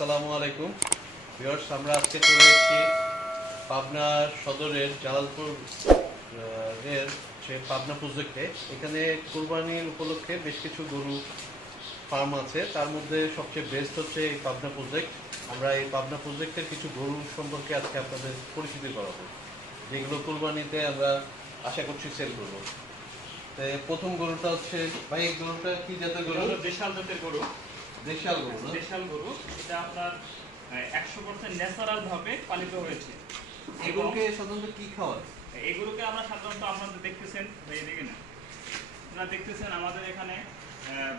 আসসালামু আলাইকুম। ভিউয়ার্স, আমরা আজকে চলে এসেছি পাবনা সদরের জালালপুর এর সে পাবনা প্রজেক্টে। এখানে কোরবানির উপলক্ষে বেশ কিছু গরু ফার্ম আছে। তার মধ্যে সবচেয়ে বেস্ট হচ্ছে এই পাবনা প্রজেক্ট আমরা এই পাবনা প্রজেক্টের কিছু গরু সম্পর্কে আজকে আপনাদের পরিচিতি করাবো। যেগুলো কোরবানিতে আমরা আশা করছি সেল করব। প্রথম গরুটা হচ্ছে ভাই, এই গরুটা কি জাতের গরু? দেশাল জাতের গরু। দেশাল গরু দেশাল গরু এটা আপনার একশো পার্সেন্ট ন্যাচারাল ভাবে পালিত হয়েছে। এগুলোকে সাধারণত কি খাওয়ায়? এগুলোকে আমরা সাধারণত আপনাদের দেখতেছেন এই দেখে না। আপনারা দেখতেছেন আমাদের এখানে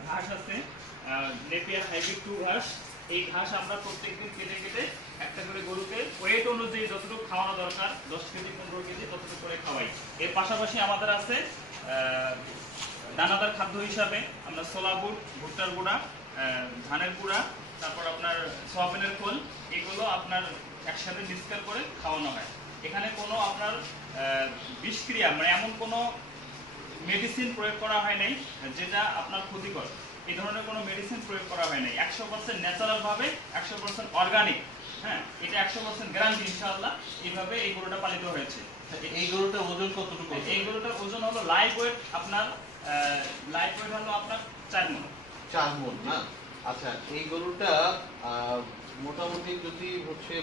ঘাস আছে নেপিয়ার হাইব্রিড টু ঘাস। এই ঘাস আমরা প্রত্যেকদিন কেটে কেটে একটা করে গরুকে ওয়েট অনুযায়ী যতটুকু খাওয়ানো দরকার দশ কেজি পনেরো কেজি ততটুকু করে খাওয়াই। এর পাশাপাশি আমাদের আছে আহ, দানাদার খাদ্য হিসাবে আমরা ছোলা বুট ভুট্টার গুঁড়া ধানের গুঁড়া তারপর আপনার সয়াবিনের খোল এগুলো আপনার একসাথে মিক্সকার করে খাওয়ানো হয়। এখানে কোনো আপনার বিষক্রিয়া মানে এমন কোনো মেডিসিন প্রয়োগ করা হয় নাই যেটা আপনার ক্ষতিকর। এই ধরনের কোনো মেডিসিন প্রয়োগ করা হয় নাই। একশো পার্সেন্ট ন্যাচারালভাবে একশো পার্সেন্ট অর্গানিক হ্যাঁ? এটা একশো পার্সেন্ট গ্যারান্টি ইনশাআল্লাহ এইভাবে এই গরুটা পালিত হয়েছে। এই গরুটা ওজন কতটুকু এই গরুটার ওজন হলো লাইভ ওয়েট আপনার লাইভ ওয়েট হলো আপনার চার চার না? আচ্ছা এই গরুটা মোটামুটি যদি হচ্ছে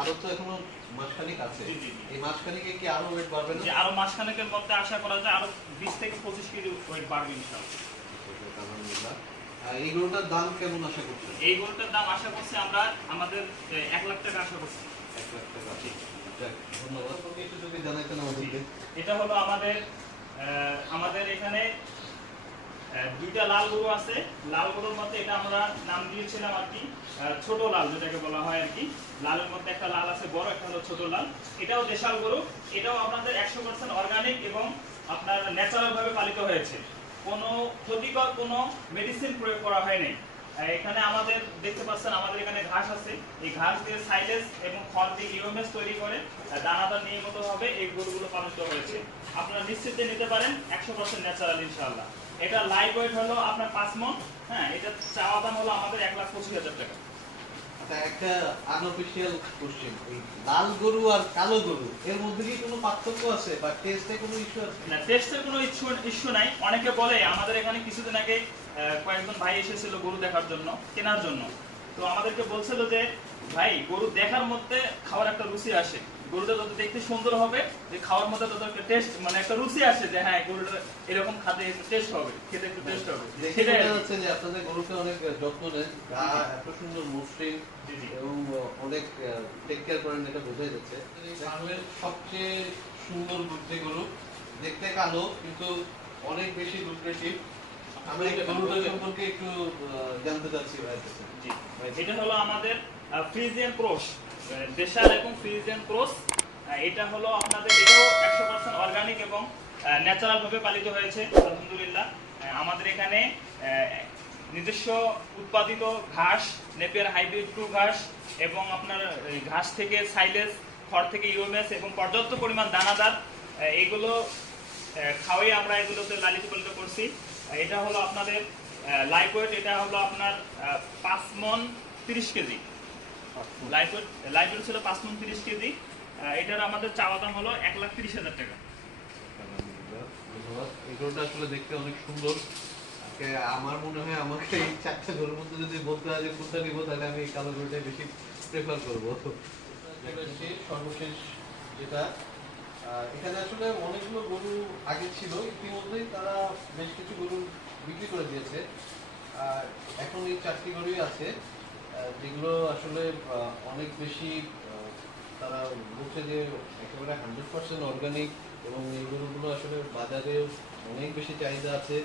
আরও তো এখনও মাসখানিক আছে। এই মাসখানিকে কি আরও ওয়েট বাড়বে না? আরও মাসখানেকের মধ্যে আশা করা যায় আরও বিশ থেকে পঁচিশ কেজি ওয়েট বাড়বে ইনশাআল্লাহ। এই গরুটার দাম কেমন আশা করছেন? এই গরুটার দাম আশা করছি আমরা আমাদের এক লাখ টাকা আশা করছি। এক লাখ টাকা ধন্যবাদ। যদি জানাইতেন আমাদেরকে। এটা হলো আমাদের আমাদের এখানে দুইটা লাল গরু আছে। লাল গরুর মধ্যে এটা আমরা নাম দিয়েছিলাম আর কি ছোট লাল যেটাকে বলা হয় আর কি। লালের মধ্যে একটা লাল আছে বড় একটা হলো ছোট লাল। এটাও দেশাল গরু এটাও আপনাদের একশো পার্সেন্ট অর্গানিক এবং আপনার ন্যাচারাল ভাবে পালিত হয়েছে। কোনো ক্ষতিকর কোনো মেডিসিন প্রয়োগ করা হয় নাই। আহ, এখানে আমাদের দেখতে পাচ্ছেন, আমাদের এখানে ঘাস আছে। এই ঘাস দিয়ে সাইলেজ এবং খড় দিয়ে ইউএমএস তৈরি করে দানাদার নিয়মিত ভাবে এই গরুগুলো পালিত হয়েছে। আপনারা নিশ্চিন্তে নিতে পারেন, একশো পার্সেন্ট ন্যাচারাল ইনশাআল্লাহ। এটা লাইভ ওয়েট হলো আপনার পাঁচ মন হ্যাঁ এটা চাওয়া দাম হলো আমাদের এক লাখ পঁচিশ হাজার টাকা। পার্থক্য আছে বা কোনো ইস্যু আছে? না টেস্টে কোনো ইস্যু নাই। অনেকে বলে, আমাদের এখানে কিছুদিন আগে কয়েকজন ভাই এসেছিল গরু দেখার জন্য, কেনার জন্য। তো আমাদেরকে বলছিল যে, ভাই, গরু দেখার মধ্যে খাওয়ার একটা রুচি আসে। গরুটা যত দেখতে সুন্দর হবে যে খাওয়ার মধ্যে তত একটা টেস্ট মানে একটা রুচি আসে যে হ্যাঁ গরুটা এরকম খাতে একটু টেস্ট হবে খেতে একটু টেস্ট হবে। সেটাই। যাচ্ছে যে আপনাদের গরুকে অনেক যত্ন নেন। এত সুন্দর মসৃণ। এবং অনেক টেক কেয়ার করেন এটা বোঝাই যাচ্ছে। ফার্মের সবচেয়ে সুন্দর যে গরু দেখতে কালো কিন্তু অনেক বেশি লুক্রেটিভ আমরা এই গরুটা সম্পর্কে একটু জানতে চাচ্ছি কাছে। জি। এটা হলো আমাদের ফ্রিজিয়ান ক্রস দেশাল এবং ফ্রিজিয়ান ক্রস এটা হলো আপনাদের এটাও একশো পার্সেন্ট অর্গানিক এবং ন্যাচারাল ভাবে পালিত হয়েছে, আলহামদুলিল্লাহ। আমাদের এখানে নিজস্ব উৎপাদিত ঘাস, নেপিয়ার হাইব্রিড টু ঘাস এবং আপনার ঘাস থেকে সাইলেস খড় থেকে ইউএমএস এবং পর্যাপ্ত পরিমাণ দানাদার এইগুলো খাওয়াই আমরা এগুলোতে লালিত পালিত করছি। এটা হলো আপনাদের লাইফ ওয়েট এটা হলো আপনার পাঁচ মন তিরিশ কেজি। লাইফ লাইফ ছিল পাঁচ মন তিরিশ কেজি। এটার আমাদের চাওয়া দাম হলো এক লাখ তিরিশ হাজার টাকা। গরুটা আসলে দেখতে অনেক সুন্দর। আমার মনে হয় আমাকে এই চারটা গরুর মধ্যে যদি বলতে হয় যে কোনটা নিবো তাহলে আমি এই কালো গরুটাই বেশি প্রেফার করব। যেটা সর্বশেষ যেটা আহ, এখানে আসলে অনেকগুলো গরু আগে ছিল ইতিমধ্যেই তারা বেশ কিছু গরু বিক্রি করে দিয়েছে। আর এখন এই চারটি গরুই আছে। যেগুলো আসলে অনেক বেশি তারা বলছে যে একেবারে হান্ড্রেড পার্সেন্ট অর্গানিক এবং এই গরুগুলো আসলে বাজারে অনেক বেশি চাহিদা আছে।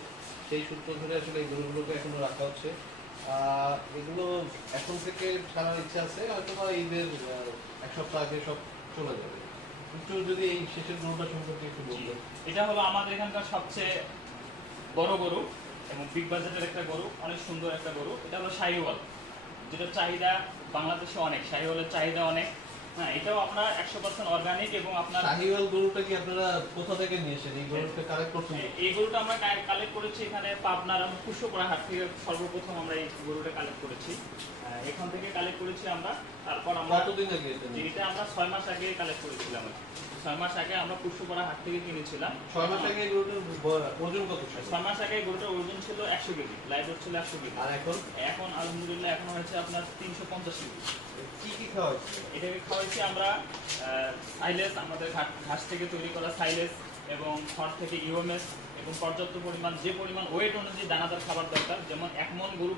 সেই সূত্র ধরে আসলে এই গরুগুলোকে এখনও রাখা হচ্ছে। এগুলো এখন থেকে ছাড়ার ইচ্ছা আছে হয়তো বা ঈদের এক সপ্তাহ আগে সব চলে যাবে। একটু যদি এই শেষের গরুটা সম্পর্কে একটু বলবেন এটা হলো আমাদের এখানকার সবচেয়ে বড় গরু এবং বিগ বাজেটের একটা গরু অনেক সুন্দর একটা গরু। এটা হলো শাহিওয়াল যেটার চাহিদা বাংলাদেশে অনেক শাহিওয়ালের চাহিদা অনেক। হ্যাঁ এটাও আপনার একশো পার্সেন্ট অর্গানিক এবং আপনার শাহিওয়াল গরুটা কি আপনারা কোথা থেকে নিয়েছেন এই গরুটা কালেক্ট করছেন? এই গরুটা আমরা কালেক্ট করেছি এখানে পাবনার কুশোপাড়া হাট থেকে সর্বপ্রথম আমরা এই গরুটা কালেক্ট করেছি। এখান থেকে কালেক্ট করেছি আমরা। তারপর আমরা কতদিন আগে এটা আমরা ছয় মাস আগে কালেক্ট করেছিলাম। ছয় মাস আগে আমরা কুশোপাড়া হাট থেকে কিনেছিলাম। ছয় মাস আগে ওজন কত ছিল? ছয় মাস আগে গরুটার ওজন ছিল একশো কেজি লাইভ ছিল একশো কেজি। আর এখন? এখন আলহামদুলিল্লাহ এখন হয়েছে আপনার তিনশো পঞ্চাশ কেজি। কি কি খাওয়া হচ্ছে? এটাকে খাওয়াইছি আমরা সাইলেস আমাদের ঘাস থেকে তৈরি করা সাইলেস এবং খড় থেকে ইউএমএস এবং পর্যাপ্ত পরিমাণ যে পরিমাণ ওয়েট অনুযায়ী দানাদার খাবার দরকার যেমন এক মন গরু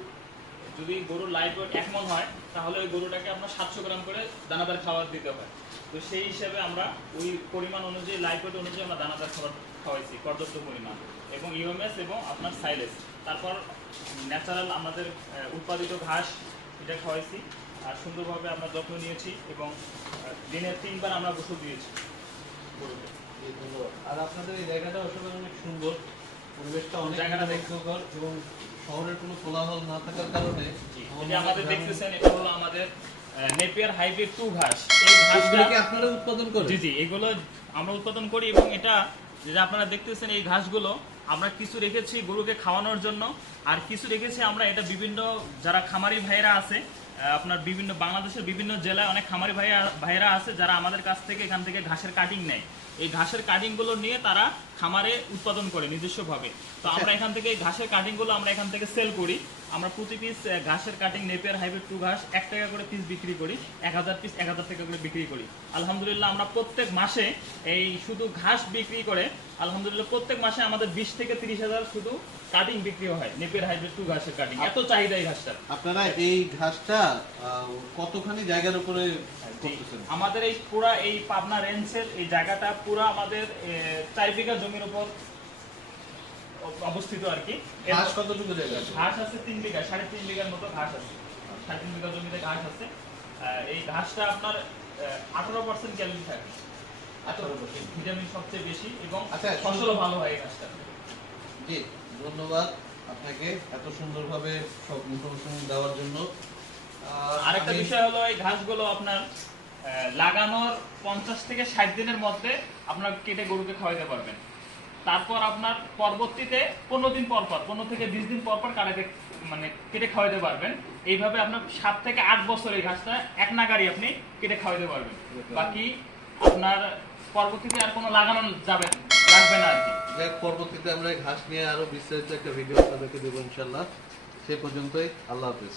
যদি গরুর লাইফ ওয়েট এক মন হয় তাহলে ওই গরুটাকে আমরা সাতশো গ্রাম করে দানাদার খাবার দিতে হয়। তো সেই হিসাবে আমরা ওই পরিমাণ অনুযায়ী লাইফ ওয়েট অনুযায়ী আমরা দানাদার খাবার খাওয়াইছি পর্যাপ্ত পরিমাণ। এবং ইউএমএস এবং আপনার সাইলেস তারপর ন্যাচারাল আমাদের উৎপাদিত ঘাস এটা খাওয়াইছি আর সুন্দরভাবে আমরা যত্ন নিয়েছি এবং দিনে তিনবার আমরা গোসল দিয়েছি গরুকে। ধন্যবাদ। আর আপনাদের এই জায়গাটা আসলে অনেক সুন্দর। পরিবেশটা অনেক জায়গাটা দেখতে এবং শহরের কোনো কোলাহল না থাকার কারণে আমাদের দেখতেছেন এটা হলো আমাদের নেপিয়ার হাইব্রিড টু ঘাস। এই ঘাসগুলো কি আপনারা উৎপাদন করেন? জি জি এগুলো আমরা উৎপাদন করি এবং এটা যেটা আপনারা দেখতেছেন এই ঘাসগুলো আমরা কিছু রেখেছি গরুকে খাওয়ানোর জন্য। আর কিছু রেখেছি আমরা এটা বিভিন্ন যারা খামারি ভাইয়েরা আছে আপনার বিভিন্ন বাংলাদেশের বিভিন্ন জেলায় অনেক খামারি ভাইয়া ভাইয়েরা আছে যারা আমাদের কাছ থেকে এখান থেকে ঘাসের কাটিং নেয়। এই ঘাসের কাটিংগুলো নিয়ে তারা খামারে উৎপাদন করে নিজস্বভাবে। তো আমরা এখান থেকে এই ঘাসের কাটিংগুলো আমরা এখান থেকে সেল করি। আমরা প্রতি পিস ঘাসের কাটিং নেপিয়ার হাইব্রিড টু ঘাস এক টাকা করে পিস বিক্রি করি এক হাজার পিস এক হাজার টাকা করে বিক্রি করি। আলহামদুলিল্লাহ আমরা প্রত্যেক মাসে এই শুধু ঘাস বিক্রি করে আলহামদুলিল্লাহ প্রত্যেক মাসে আমাদের বিশ থেকে তিরিশ হাজার শুধু কাটিং বিক্রি হয় নেপিয়ার হাইব্রিড টু ঘাসের কাটিং এত চাহিদা এই ঘাসটার। আপনারা এই ঘাসটা কতখানি জায়গার উপরে আমাদের এই পুরা এই পাবনা রেঞ্জের এই জায়গাটা পুরা আমাদের চার বিঘা জমির উপর অবস্থিত আর কি। ঘাস কতটুকু জায়গা ঘাস আছে তিন বিঘা সাড়ে তিন বিঘার মতো ঘাস আছে। সাড়ে তিন বিঘা জমিতে ঘাস আছে। এই ঘাসটা আপনার আঠারো পার্সেন্ট ক্যালোরি থাকে। এত 18% ভিটামিন সবচেয়ে বেশি এবং আচ্ছা, ফসলও ভালো হয় এই ঘাসটা। জি ধন্যবাদ আপনাকে এত সুন্দরভাবে সব ইনফরমেশন দেওয়ার জন্য। আর আরেকটা বিষয় হলো এই ঘাসগুলো আপনার লাগানোর পঞ্চাশ থেকে ষাট দিনের মধ্যে আপনার কেটে গরুকে খাওয়াইতে পারবেন। তারপর আপনার পরবর্তীতে পনেরো দিন পর পর, পনেরো থেকে বিশ দিন পর পর কাটাতে মানে কেটে খাওয়াইতে পারবেন। এইভাবে আপনার সাত থেকে আট বছর এই ঘাসটা এক নাগারই আপনি কেটে খাওয়াইতে পারবেন। বাকি আপনার পরবর্তীতে আর কোনো লাগানো যাবে, লাগবে না আর কি। পরবর্তীতে আমরা ঘাস নিয়ে আরও বিস্তারিত একটা ভিডিও আপনাদেরকে দেবো ইনশাল্লাহ সে পর্যন্তই, আল্লাহ হাফেজ।